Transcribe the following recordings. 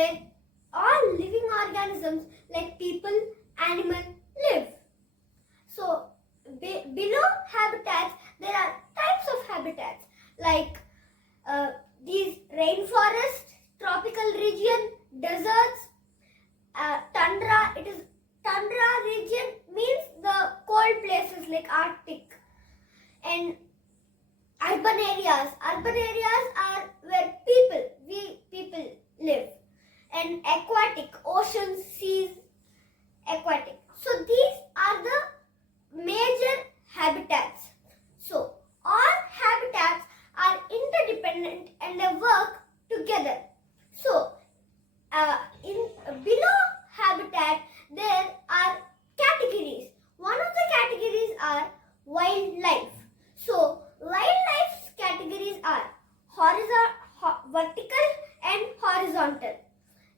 where all living organisms like people, animal live. So below habitats, there are types of habitats like these rainforest, tropical region, deserts, tundra. It is tundra region means the cold places like Arctic, and urban areas. Urban areas are where people live, and aquatic, oceans, seas, aquatic. So these are the major habitats. So all habitats are interdependent and they work together. So in below habitat there are categories. One of the categories are wildlife. So wildlife's categories are vertical and horizontal.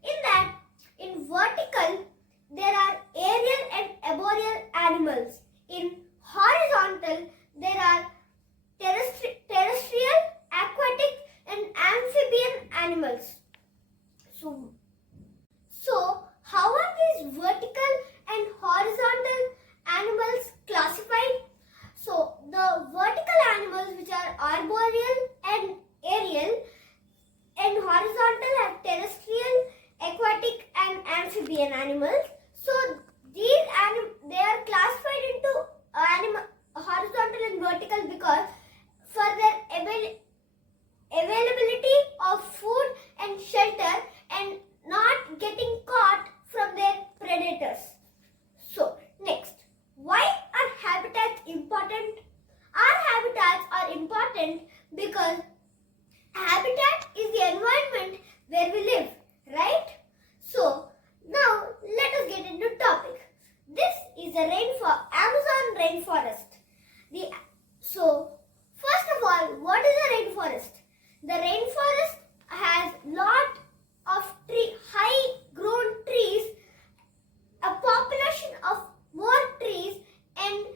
In that, in vertical there are aerial and arboreal animals. In horizontal there are terrestrial, aquatic and amphibian animals. So how are these vertical and horizontal animals classified? So the vertical animals, which are arboreal and aerial, and horizontal are terrestrial, aquatic and amphibian animals. So these they are classified into horizontal and vertical because for their availability of food and shelter and not getting caught from their predators. So next, why are habitats important? Our habitats are important because habitat is the environment where we live, right? So now let us get into topic. This is the Amazon rainforest. So first of all, what is a rainforest? The rainforest has lot of high grown trees, a population of more trees and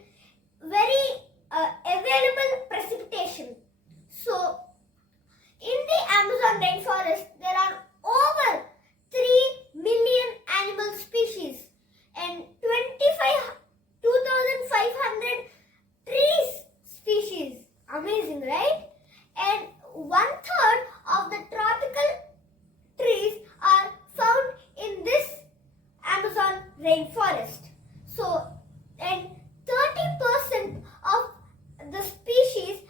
very available precipitation. So in the Amazon rainforest there are over 3 million animal species and 2,500 trees species. Amazing, right? And 1/3 of the tropical trees are found in this Amazon rainforest. So, and 30% of the species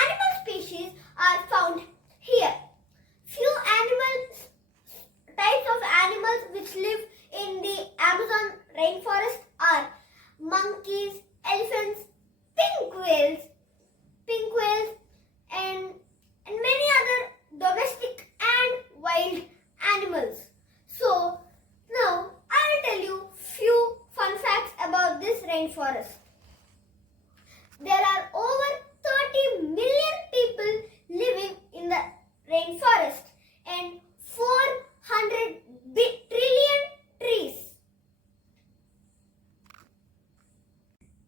animal species are found here. Few types of animals which live in the Amazon rainforest are monkeys, elephants, pink whales, and many other domestic and wild animals. So now I will tell you few fun facts about this rainforest. There are over 30 million people living in the rainforest and 400 trillion trees.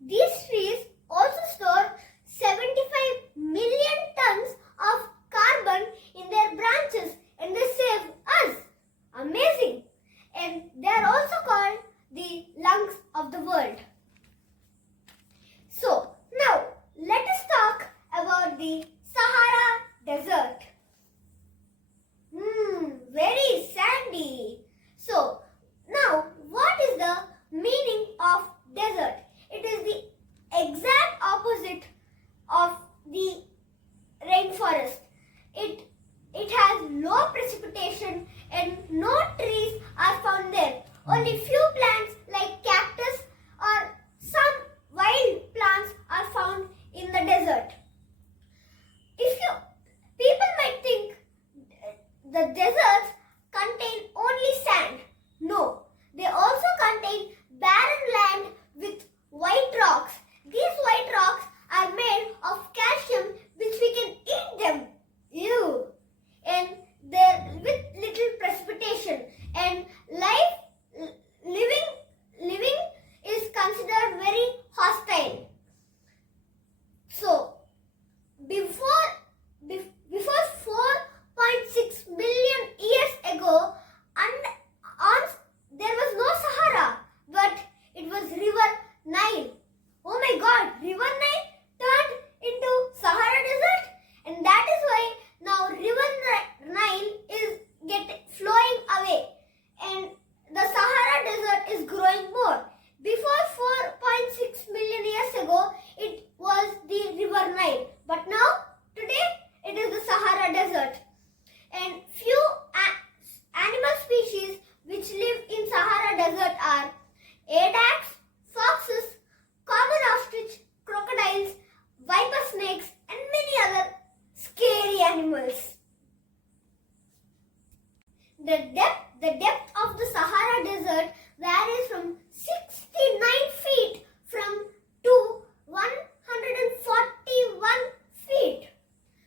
These trees also store 75 million tons of carbon in their branches and they save us. Amazing! And they are also called the lungs of the world. So now let us talk about the Sahara Desert. Very sandy. So now what is the meaning of desert? It is the exact opposite of the rainforest. It has low precipitation and no trees are found there. Only few plants like cactus or some wild plants are found in the desert. People might think the deserts contain only sand. No, they also contain barren land with white rocks. These white rocks are made of calcium which we can eat them. Ew! And they're with little precipitation and life The depth of the Sahara Desert varies from 69 feet to 141 feet.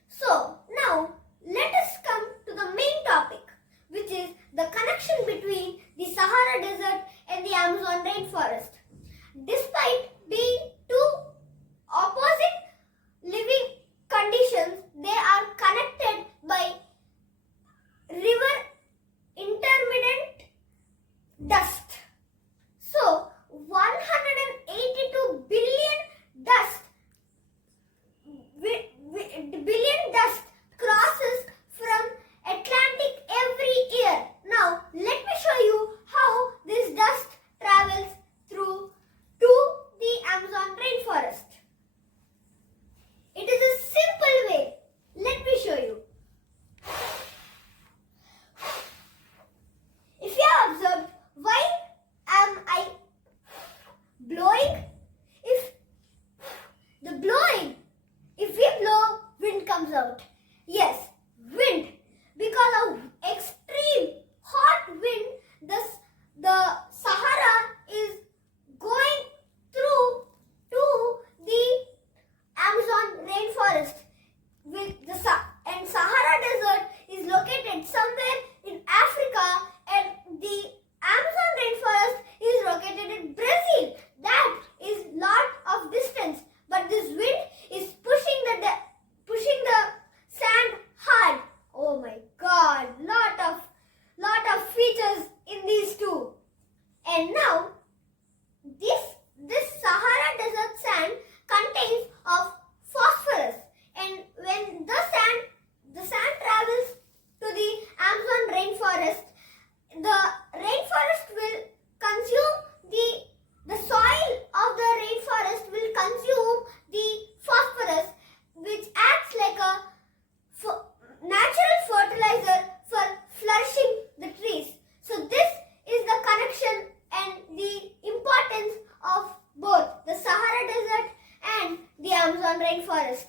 So now let us come to the main topic, which is the connection between the Sahara Desert and the Amazon rainforest. Despite being two opposite living conditions, they are connected by river intermittent dust. So 182 billion dust crosses from Atlantic every year. Now let me show you how this dust travels through to the Amazon rainforest. It is a simple way. Let me show you. If you have observed, why am I blowing? If we blow, wind comes out. Yes, wind. Because of extreme hot wind, the Sahara is going through to the Amazon rainforest. And Sahara Desert is located somewhere in Africa, and the Amazon rainforest is located in Brazil. That is lot of distance, but this wind is pushing the sand hard. Oh my God! Lot of features in these two. And now this Sahara Desert sand contains of phosphorus, and when the sand travels to the Amazon rainforest, the rainforest will consume the soil of the rainforest will consume the phosphorus, which acts like a natural fertilizer for flourishing the trees. So this is the connection and the importance of both the Sahara Desert and the Amazon rainforest.